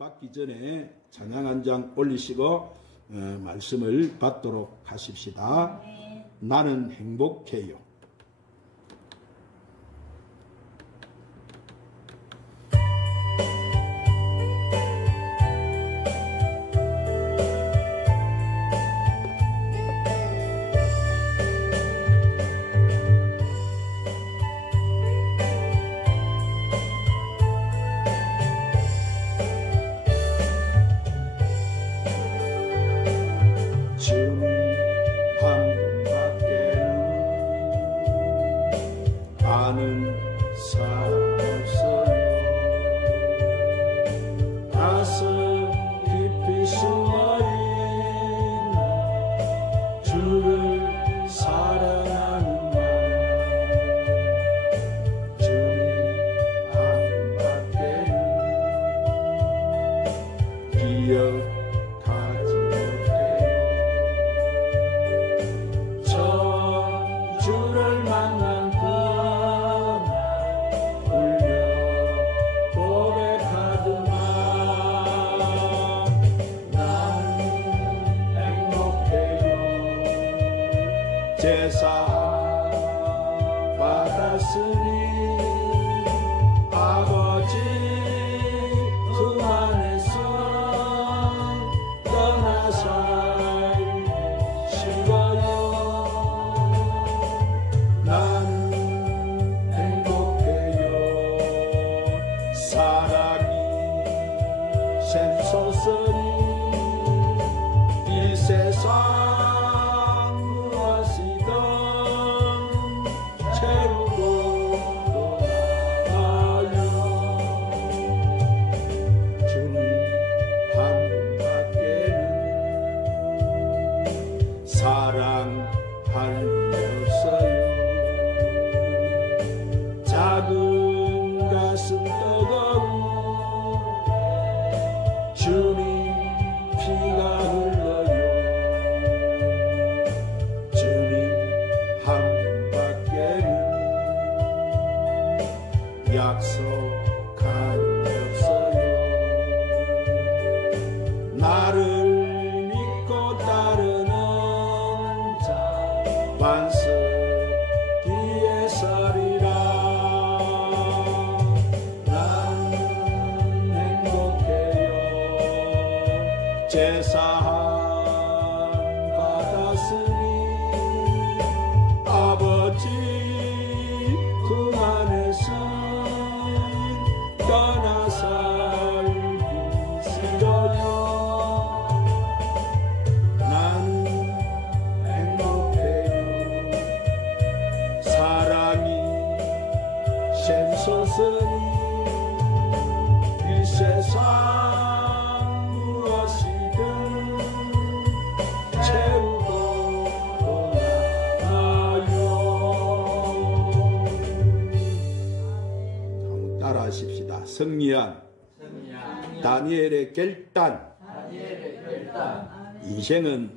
받기 전에 찬양 한 장 올리시고 말씀을 받도록 하십시다. 나는 행복해요. 승리한 다니엘의 결단. 인생은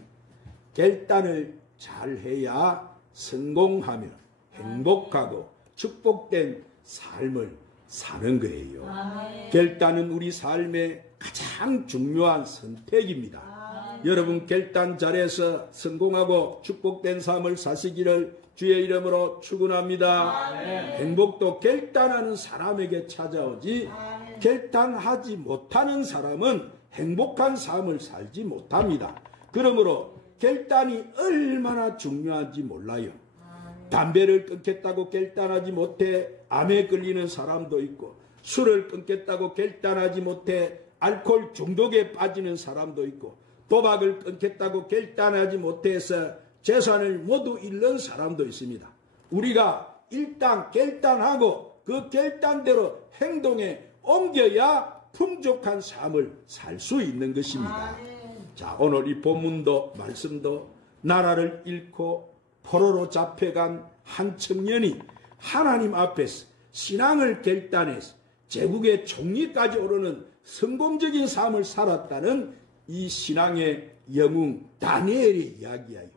결단을 잘해야 성공하며 행복하고 축복된 삶을 사는 거예요. 결단은 우리 삶의 가장 중요한 선택입니다. 여러분 결단 잘해서 성공하고 축복된 삶을 사시기를 주의 이름으로 축원합니다. 행복도 결단하는 사람에게 찾아오지 결단하지 못하는 사람은 행복한 삶을 살지 못합니다. 그러므로 결단이 얼마나 중요한지 몰라요. 담배를 끊겠다고 결단하지 못해 암에 걸리는 사람도 있고, 술을 끊겠다고 결단하지 못해 알코올 중독에 빠지는 사람도 있고, 도박을 끊겠다고 결단하지 못해서 재산을 모두 잃는 사람도 있습니다. 우리가 일단 결단하고 그 결단대로 행동에 옮겨야 풍족한 삶을 살 수 있는 것입니다. 자, 오늘 이 본문도 말씀도 나라를 잃고 포로로 잡혀간 한 청년이 하나님 앞에서 신앙을 결단해서 제국의 총리까지 오르는 성공적인 삶을 살았다는 이 신앙의 영웅 다니엘의 이야기예요.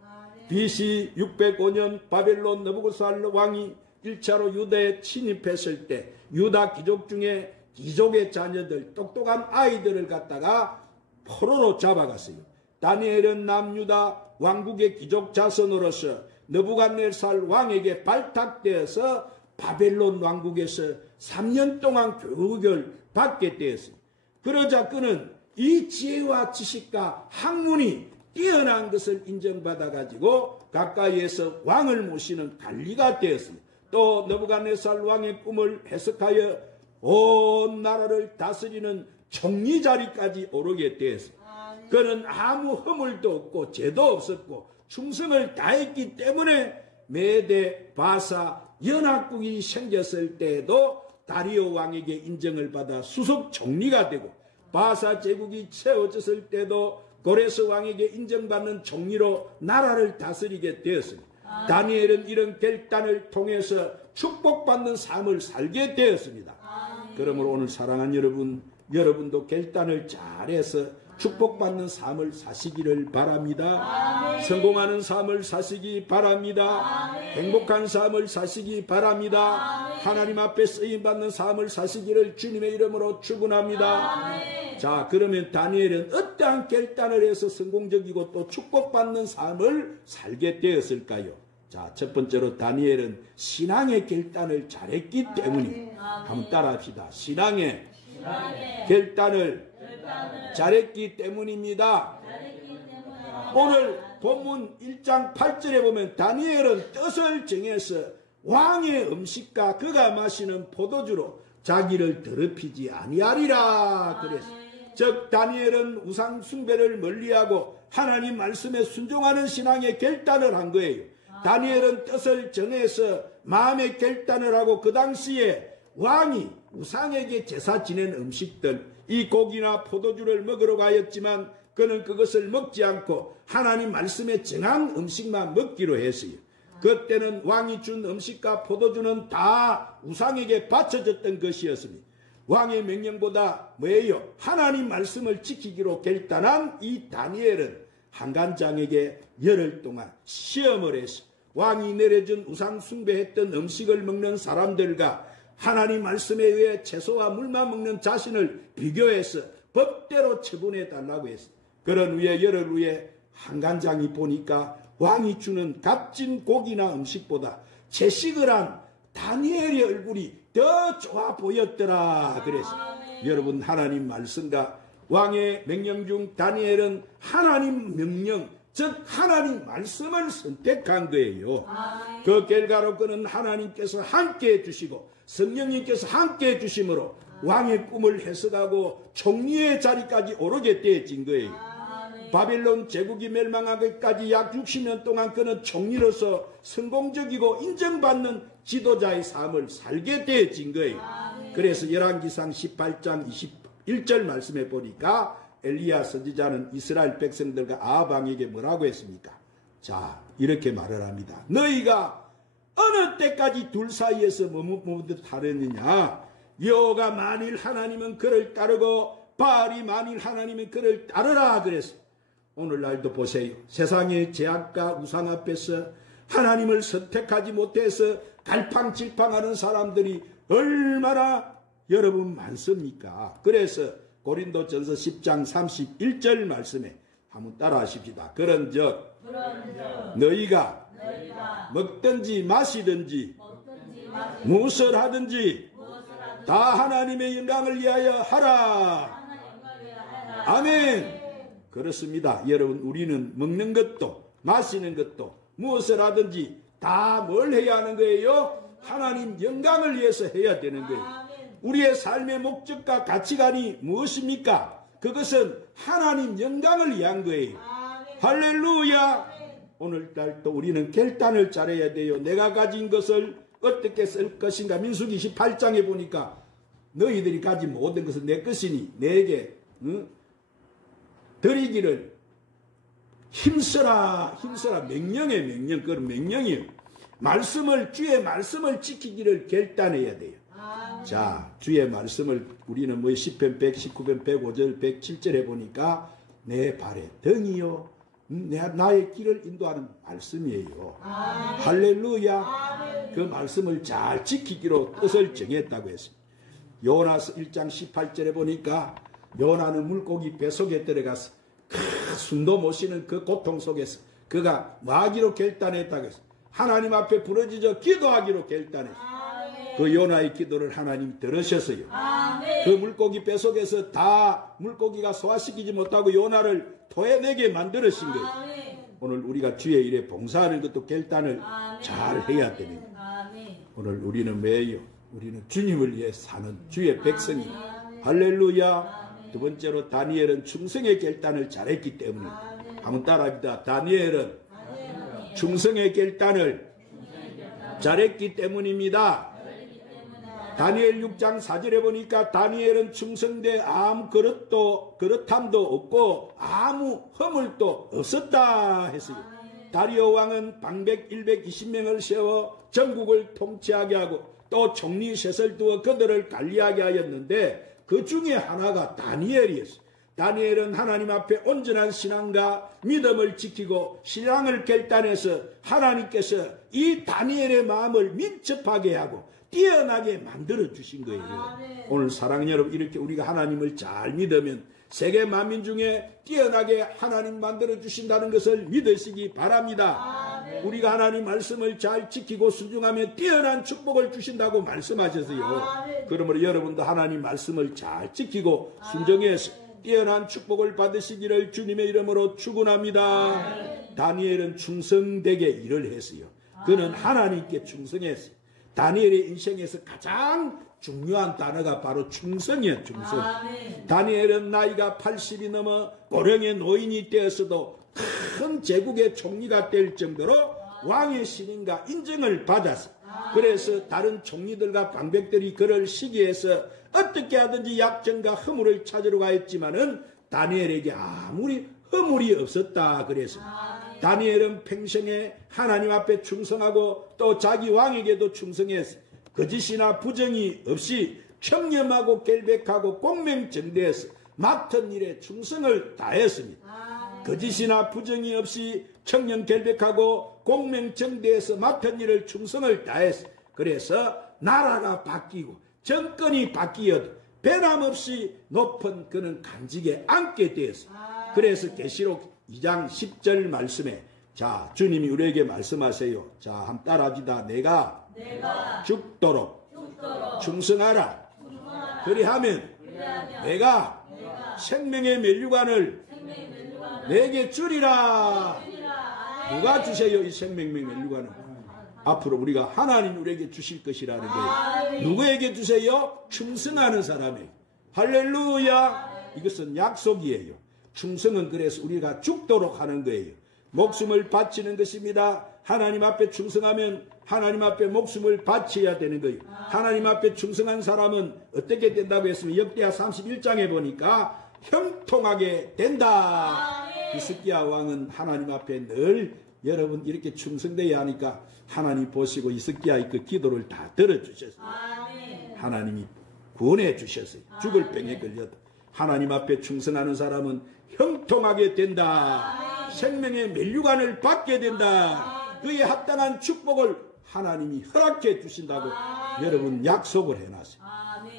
BC 605년 바벨론 느부갓네살 왕이 1차로 유다에 침입했을 때 유다 귀족 중에 귀족의 자녀들, 똑똑한 아이들을 갖다가 포로로 잡아갔어요. 다니엘은 남유다 왕국의 귀족 자손으로서 느부갓네살 왕에게 발탁되어서 바벨론 왕국에서 3년 동안 교육을 받게 되었습니다. 그러자 그는 이 지혜와 지식과 학문이 뛰어난 것을 인정받아가지고 가까이에서 왕을 모시는 관리가 되었습니다. 또 느부갓네살 왕의 꿈을 해석하여 온 나라를 다스리는 총리 자리까지 오르게 되었습니다. 그는 아무 허물도 없고 죄도 없었고 충성을 다했기 때문에 메대 바사 연합국이 생겼을 때에도 다리오 왕에게 인정을 받아 수석 총리가 되고 바사 제국이 세워졌을 때도 고레스 왕에게 인정받는 총리로 나라를 다스리게 되었습니다. 다니엘은 이런 결단을 통해서 축복받는 삶을 살게 되었습니다. 그러므로 오늘 사랑하는 여러분, 여러분도 결단을 잘해서 축복받는 삶을 사시기를 바랍니다. 성공하는 삶을 사시기 바랍니다. 행복한 삶을 사시기 바랍니다. 하나님 앞에 쓰임받는 삶을 사시기를 주님의 이름으로 축원합니다. 자, 그러면 다니엘은 어떠한 결단을 해서 성공적이고 또 축복받는 삶을 살게 되었을까요? 자, 첫 번째로 다니엘은 신앙의 결단을 잘했기 때문에 한번 따라합시다. 신앙의 결단을 잘했기 때문입니다. 오늘 본문 1장 8절에 보면 다니엘은 뜻을 정해서 왕의 음식과 그가 마시는 포도주로 자기를 더럽히지 아니하리라 그랬어. 즉 다니엘은 우상 숭배를 멀리하고 하나님 말씀에 순종하는 신앙의 결단을 한 거예요. 다니엘은 뜻을 정해서 마음의 결단을 하고 그 당시에 왕이 우상에게 제사 지낸 음식들, 이 고기나 포도주를 먹으러 가였지만 그는 그것을 먹지 않고 하나님 말씀에 정한 음식만 먹기로 했어요. 그때는 왕이 준 음식과 포도주는 다 우상에게 바쳐졌던 것이었습니다. 왕의 명령보다 뭐예요? 하나님 말씀을 지키기로 결단한 이 다니엘은 한간장에게 열흘 동안 시험을 해서 왕이 내려준 우상 숭배했던 음식을 먹는 사람들과 하나님 말씀에 의해 채소와 물만 먹는 자신을 비교해서 법대로 처분해 달라고 했습니다. 그런 후에 열흘 후에 한간장이 보니까 왕이 주는 값진 고기나 음식보다 채식을 한 다니엘의 얼굴이 더 좋아 보였더라 그랬습니다. 여러분, 하나님 말씀과 왕의 명령 중 다니엘은 하나님 명령, 즉 하나님 말씀을 선택한 거예요. 그 결과로 그는 하나님께서 함께해 주시고 성령님께서 함께해 주심으로 왕의 꿈을 해석하고 총리의 자리까지 오르게 되어진 거예요. 바빌론 제국이 멸망하기까지 약 60년 동안 그는 총리로서 성공적이고 인정받는 지도자의 삶을 살게 되어진 거예요. 그래서 열왕기상 18장 21절 말씀에 보니까 엘리야 선지자는 이스라엘 백성들과 아합 왕에게 뭐라고 했습니까? 자, 이렇게 말을 합니다. 너희가 어느 때까지 둘 사이에서 머뭇머뭇 하려느냐? 여호가 만일 하나님은 그를 따르고 바알이 만일 하나님은 그를 따르라 그랬어요. 오늘날도 보세요. 세상의 제약과 우상 앞에서 하나님을 선택하지 못해서 갈팡질팡하는 사람들이 얼마나 여러분 많습니까? 그래서 고린도전서 10장 31절 말씀에 한번 따라 하십시다. 그런즉 너희가 먹든지 마시든지 무엇을 하든지 다 하나님의 영광을 위하여 하라. 아멘. 그렇습니다. 여러분, 우리는 먹는 것도 마시는 것도 무엇을 하든지 다 뭘 해야 하는 거예요? 하나님 영광을 위해서 해야 되는 거예요. 우리의 삶의 목적과 가치관이 무엇입니까? 그것은 하나님 영광을 위한 거예요. 할렐루야. 오늘날 또 우리는 결단을 잘해야 돼요. 내가 가진 것을 어떻게 쓸 것인가. 민수기 28장에 보니까 너희들이 가진 모든 것은 내 것이니 내게 드리기를 힘써라. 명령의 명령. 그건 명령이에요. 주의 말씀을 지키기를 결단해야 돼요. 자, 주의 말씀을 우리는 뭐 10편 119편 105절 107절에 보니까 내 발에 등이요 나의 길을 인도하는 말씀이에요. 할렐루야. 그 말씀을 잘 지키기로 뜻을 정했다고 했습니다. 요나서 1장 18절에 보니까 요나는 물고기 뱃속에 들어가서 그 숨도 못 쉬는 그 고통 속에서 그가 마귀로 결단했다고 해서 하나님 앞에 부르짖어 기도하기로 결단했어요. 그 요나의 기도를 하나님 들으셨어요. 그 물고기 뱃속에서 다 물고기가 소화시키지 못하고 요나를 토해내게 만들으신 거예요. 오늘 우리가 주의 일에 봉사하는 것도 결단을 잘 해야 됩니다. 오늘 우리는 왜요? 우리는 주님을 위해 사는 주의 백성이 할렐루야. 두 번째로 다니엘은 충성의 결단을 잘했기 때문에 한번 따라합니다. 다니엘은 충성의 결단을 잘했기 때문입니다. 다니엘 6장 4절에 보니까 다니엘은 충성되 아무 그릇함도 없고 아무 허물도 없었다 했어요. 다리오 왕은 방백 120명을 세워 전국을 통치하게 하고 또 총리 셋을 두어 그들을 관리하게 하였는데 그 중에 하나가 다니엘이었어요. 다니엘은 하나님 앞에 온전한 신앙과 믿음을 지키고 신앙을 결단해서 하나님께서 이 다니엘의 마음을 민첩하게 하고 뛰어나게 만들어 주신 거예요. 오늘 사랑하는 여러분, 이렇게 우리가 하나님을 잘 믿으면 세계 만민 중에 뛰어나게 하나님 만들어 주신다는 것을 믿으시기 바랍니다. 우리가 하나님 말씀을 잘 지키고 순종하면 뛰어난 축복을 주신다고 말씀하셨어요. 그러므로 여러분도 하나님 말씀을 잘 지키고 순종해서 뛰어난 축복을 받으시기를 주님의 이름으로 축원합니다. 다니엘은 충성되게 일을 했어요. 그는 하나님께 충성했어요. 다니엘의 인생에서 가장 중요한 단어가 바로 충성이에요. 충성. 다니엘은 나이가 80이 넘어 고령의 노인이 되었어도 큰 제국의 총리가 될 정도로 왕의 신임과 인정을 받았어요. 그래서 다른 총리들과 방백들이 그를 시기해서 어떻게 하든지 약점과 허물을 찾으러 가했지만은 다니엘에게 아무리 허물이 없었다 그래서 다니엘은 평생에 하나님 앞에 충성하고 또 자기 왕에게도 충성해서 거짓이나 부정이 없이 청렴하고 결백하고 공명정대해서 맡은 일에 충성을 다했습니다. 거짓이나 부정이 없이 청렴 결백하고 공명정대해서 맡은 일을 충성을 다했어. 그래서 나라가 바뀌고 정권이 바뀌어도 변함없이 높은 그는 간직에 앉게 되었어. 그래서 계시록 2장 10절 말씀에 자 주님이 우리에게 말씀하세요. 자 한번 따라합시다. 내가 죽도록 충성하라. 그리하면 내가 생명의 면류관을 내게 주리라. 누가 주세요? 이 생명의 면류관을 앞으로 우리가 하나님 우리에게 주실 것이라는 거예요. 누구에게 주세요? 충성하는 사람에게. 할렐루야. 이것은 약속이에요. 충성은 그래서 우리가 죽도록 하는 거예요. 목숨을 바치는 것입니다. 하나님 앞에 충성하면 하나님 앞에 목숨을 바쳐야 되는 거예요. 하나님 앞에 충성한 사람은 어떻게 된다고 했으면 역대하 31장에 보니까 형통하게 된다. 히스기야 왕은 하나님 앞에 늘 여러분 이렇게 충성되어야 하니까 하나님 보시고 히스기야의 그 기도를 다 들어주셨어요. 하나님이 구원해 주셨어요. 죽을 병에 걸려도 하나님 앞에 충성하는 사람은 형통하게 된다. 생명의 면류관을 받게 된다. 그에 합당한 축복을 하나님이 허락해 주신다고 여러분 약속을 해놨어요.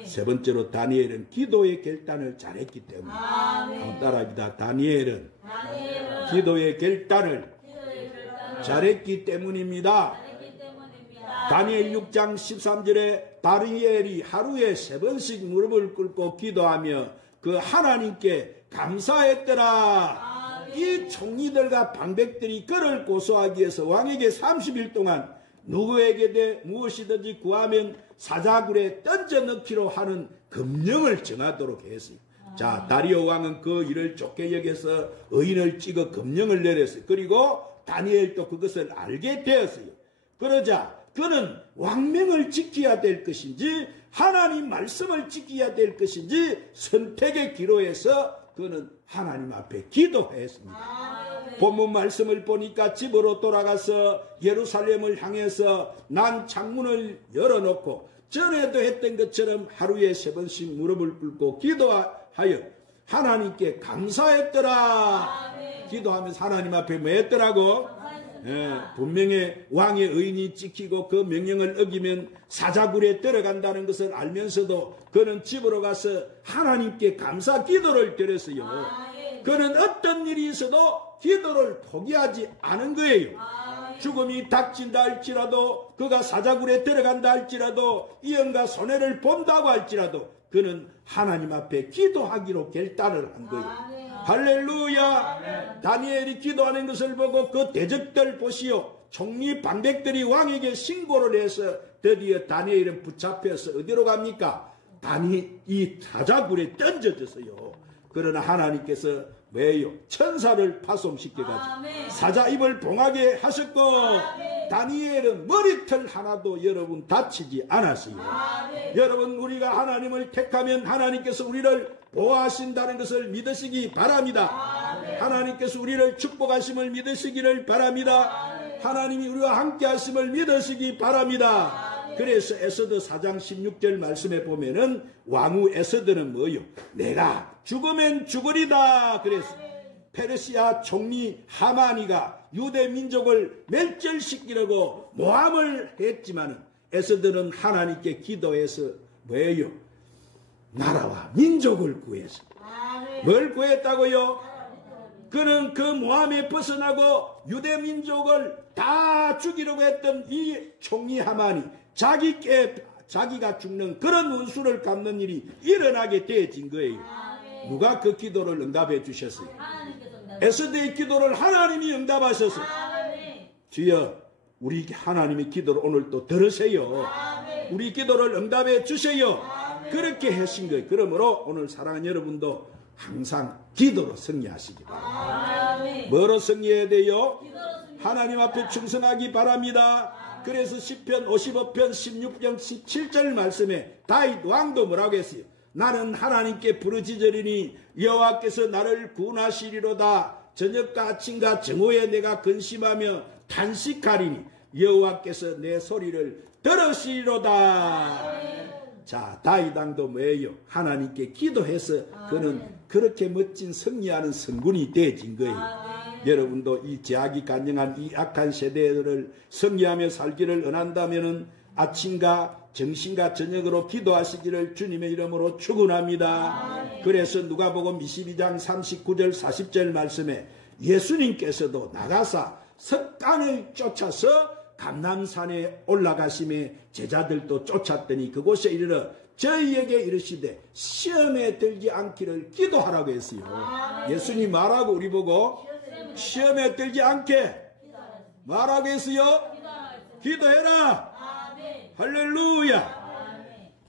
세 번째로 다니엘은 기도의 결단을 잘했기 때문에 한번 따라합니다. 다니엘은 기도의 결단을 잘했기 때문입니다. 다니엘 6장 13절에 다니엘이 하루에 3번씩 무릎을 꿇고 기도하며 그 하나님께 감사했더라. 이 총리들과 방백들이 그를 고소하기 위해서 왕에게 30일 동안 누구에게 무엇이든지 구하면 사자굴에 던져 넣기로 하는 금령을 정하도록 했어요. 자, 다리오 왕은 그 일을 좋게 여겨서 의인을 찍어 금령을 내렸어요. 그리고 다니엘도 그것을 알게 되었어요. 그러자 그는 왕명을 지켜야 될 것인지 하나님 말씀을 지켜야 될 것인지 선택의 기로에서 그는 하나님 앞에 기도했습니다. 본문 말씀을 보니까 집으로 돌아가서 예루살렘을 향해서 난 창문을 열어놓고 전에도 했던 것처럼 하루에 3번씩 무릎을 꿇고 기도하여 하나님께 감사했더라. 기도하면서 하나님 앞에 뭐 했더라고? 분명히 왕의 의인이 찍히고 그 명령을 어기면 사자굴에 들어간다는 것을 알면서도 그는 집으로 가서 하나님께 감사 기도를 드렸어요. 그는 어떤 일이 있어도 기도를 포기하지 않은 거예요. 죽음이 닥친다 할지라도, 그가 사자굴에 들어간다 할지라도, 이연과 손해를 본다고 할지라도 그는 하나님 앞에 기도하기로 결단을 한 거예요. 할렐루야. 다니엘이 기도하는 것을 보고 그 대적들 보시오. 총리 방백들이 왕에게 신고를 해서 드디어 다니엘은 붙잡혀서 어디로 갑니까? 이 사자굴에 던져졌어요. 그러나 하나님께서 왜요? 천사를 파송시켜가지고 사자 입을 봉하게 하셨고, 다니엘은 머리털 하나도 여러분 다치지 않았어요. 여러분, 우리가 하나님을 택하면 하나님께서 우리를 보호하신다는 것을 믿으시기 바랍니다. 하나님께서 우리를 축복하심을 믿으시기를 바랍니다. 하나님이 우리와 함께 하심을 믿으시기 바랍니다. 그래서 에스더 4장 16절 말씀에 보면은 왕후 에스더는 뭐요? 내가 죽으면 죽으리다. 그래서 페르시아 총리 하마니가 유대 민족을 멸절시키려고 모함을 했지만 에스더는 하나님께 기도해서 뭐예요? 나라와 민족을 구해서. 뭘 구했다고요? 그는 그 모함에 벗어나고 유대 민족을 다 죽이려고 했던 이 총리 하만이 자기가 죽는 그런 원수를 갚는 일이 일어나게 되어진 거예요. 누가 그 기도를 응답해 주셨어요? 에스더의 기도를 하나님이 응답하셨어요. 주여, 우리 하나님의 기도를 오늘 또 들으세요. 우리 기도를 응답해 주세요. 그렇게 하신 거예요. 그러므로 오늘 사랑하는 여러분도 항상 기도로 승리하시기 바랍니다. 뭐로 승리해야 돼요? 하나님 앞에 충성하기 바랍니다. 그래서 시편 55편 16편 17절 말씀에 다윗 왕도 뭐라고 했어요? 나는 하나님께 부르짖으리니 여호와께서 나를 구원하시리로다. 저녁과 아침과 정오에 내가 근심하며 탄식하리니 여호와께서 내 소리를 들으시리로다. 자, 다윗 왕도 뭐예요? 하나님께 기도해서 그는 그렇게 멋진 승리하는 성군이 되어진 거예요. 여러분도 이 제약이 간영한 이 악한 세대를 승리하며 살기를 원한다면은 아침과 정신과 저녁으로 기도하시기를 주님의 이름으로 축원합니다. 그래서 누가복음 22장 39절 40절 말씀에 예수님께서도 나가사 석간을 쫓아서 감람산에 올라가심에 제자들도 쫓았더니 그곳에 이르러 저희에게 이르시되 시험에 들지 않기를 기도하라고 했어요. 예수님 말하고 우리 보고 시험에 들지 않게 말하고 했어요. 기도해라. 할렐루야.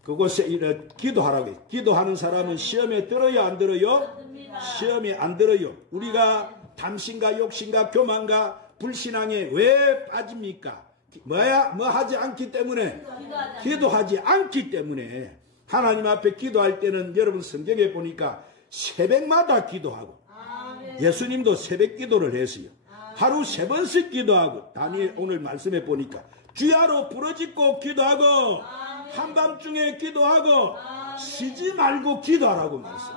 그곳에 이르러 기도하라고 했어요. 기도하는 사람은 시험에 들어요, 안 들어요? 시험에 안 들어요. 우리가 탐심과 욕심과 교만과 불신앙에 왜 빠집니까? 뭐 하지 않기 때문에? 기도하지 않기 때문에. 하나님 앞에 기도할 때는 여러분 성경에 보니까 새벽마다 기도하고, 예수님도 새벽 기도를 했어요. 하루 3번씩 기도하고, 다니엘 오늘 말씀에 보니까 주야로 부르짖고 기도하고, 한밤중에 기도하고, 쉬지 말고 기도하라고 말씀.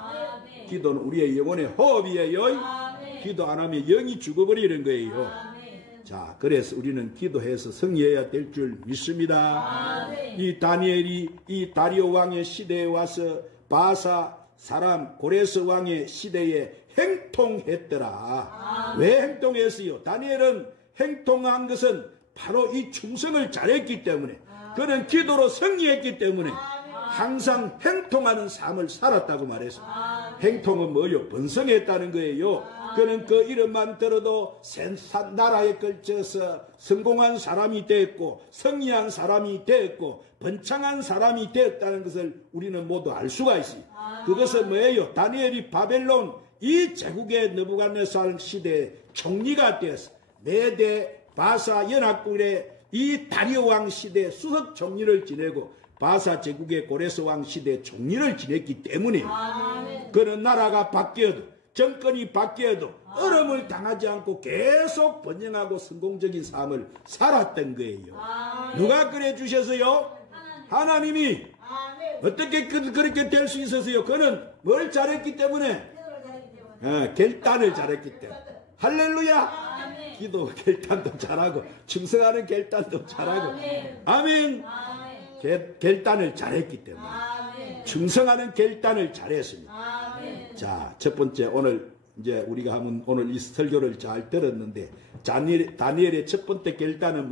기도는 우리의 영혼의 호흡이에요. 기도 안 하면 영이 죽어버리는 거예요. 자, 그래서 우리는 기도해서 승리해야 될 줄 믿습니다. 이 다니엘이 이 다리오 왕의 시대에 와서 바사 사람 고레스 왕의 시대에 행통했더라. 왜 행통했어요? 다니엘은 행통한 것은 바로 이 충성을 잘했기 때문에, 그는 기도로 승리했기 때문에 항상 행통하는 삶을 살았다고 말했어요. 행통은 뭐요? 번성했다는 거예요. 그는 그 이름만 들어도 나라에 걸쳐서 성공한 사람이 되었고, 승리한 사람이 되었고, 번창한 사람이 되었다는 것을 우리는 모두 알 수가 있어요. 그것은 뭐예요? 다니엘이 바벨론 이 제국의 느부갓네살 시대의 총리가 되어서 메대 바사 연합국의 이 다리오 왕 시대 수석 총리를 지내고 바사 제국의 고레스 왕 시대 총리를 지냈기 때문에 그는 나라가 바뀌어도, 정권이 바뀌어도 어려움을 당하지 않고 계속 번영하고 성공적인 삶을 살았던 거예요. 누가 그래 주셨어요? 하나님이. 어떻게 그렇게 될 수 있었어요? 그는 뭘 잘했기 때문에? 결단을 잘했기 때문에. 할렐루야. 기도 결단도 잘하고 충성하는 결단도 잘하고 아멘. 결단을 잘했기 때문에 충성하는 결단을 잘했습니다. 자, 첫 번째 오늘 이제 우리가 하면 오늘 이 설교를 잘 들었는데 다니엘의 첫 번째 결단은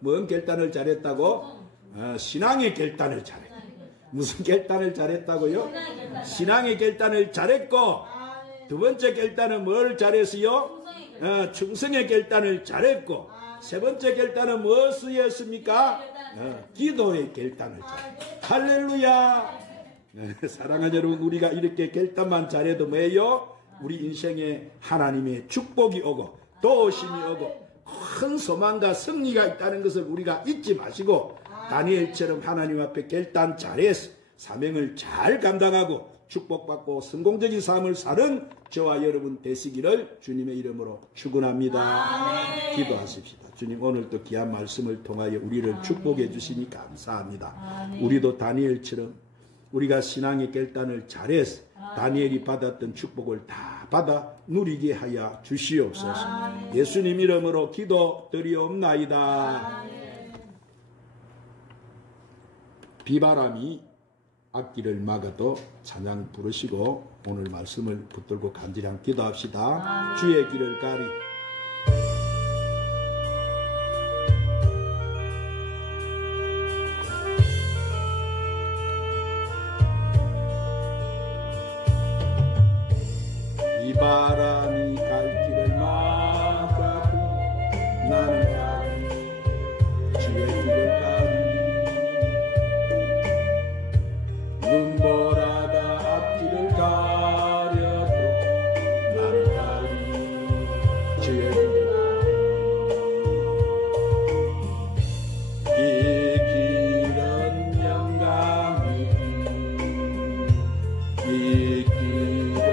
뭔 결단을 잘했다고? 신앙의 결단을 잘했고. 무슨 결단을 잘했다고요? 신앙의 결단을 잘했고 두 번째 결단은 뭘 잘했어요? 충성의 결단을 잘했고 세 번째 결단은 무엇이었습니까? 기도의 결단을 잘했고. 할렐루야. 사랑하는 여러분, 우리가 이렇게 결단만 잘해도 뭐예요? 우리 인생에 하나님의 축복이 오고 도우심이 오고 큰 소망과 승리가 있다는 것을 우리가 잊지 마시고 다니엘처럼 하나님 앞에 결단 잘해서 사명을 잘 감당하고 축복받고 성공적인 삶을 사는 저와 여러분 되시기를 주님의 이름으로 축원합니다. 기도하십시다. 주님, 오늘도 귀한 말씀을 통하여 우리를 축복해 주시니 감사합니다. 우리도 다니엘처럼 우리가 신앙의 결단을 잘해서 다니엘이 받았던 축복을 다 받아 누리게 하여 주시옵소서. 예수님 이름으로 기도드리옵나이다. 비바람이 앞길을 막아도 찬양 부르시고 오늘 말씀을 붙들고 간절히 기도합시다. 주의 길을 가리. 바람이 갈 길을 막아도 나는 가리. 주의 길을 가리. 눈보라가 앞길을 가려도 나는 가리. 주의 길을 가리. 이 길은 영광이 이 길은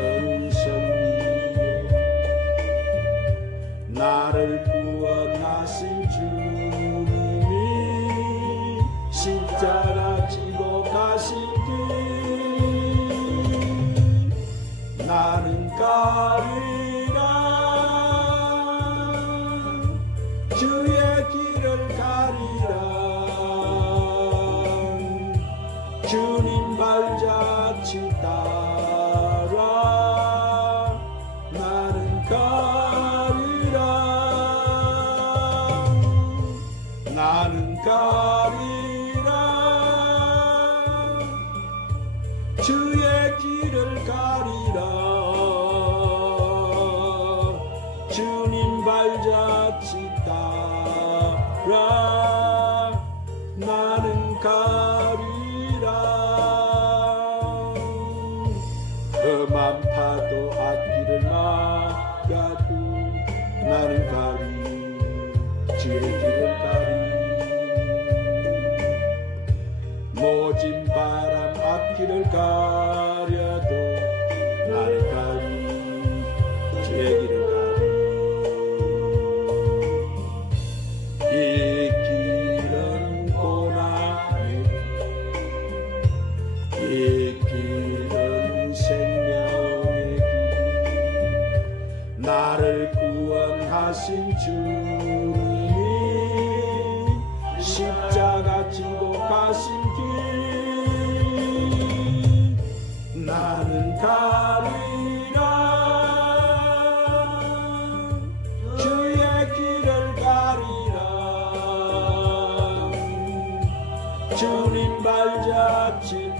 나를 구원하신 주님이 십자가 지고 가신 길 나는 가리라. 주의 길을 가리라. 주님 발자취 따라 나는 가리라. 나는 가리라. 주의 길을 가리라. 주님 발자취 따라 나는 가리라. 험한 파도 앞길을 막아도 나는 가리. 주의 길을 가리. 모진 바람 앞길을 가려도 나는 가리. 주의 길을 가리. 이 길은 고난의 길, 이 길은 생명의 길, 나를 구원하신 주님이 십자가 지고 가신 길 나는 가리라. 주의 길을 가리라. 주님 발자취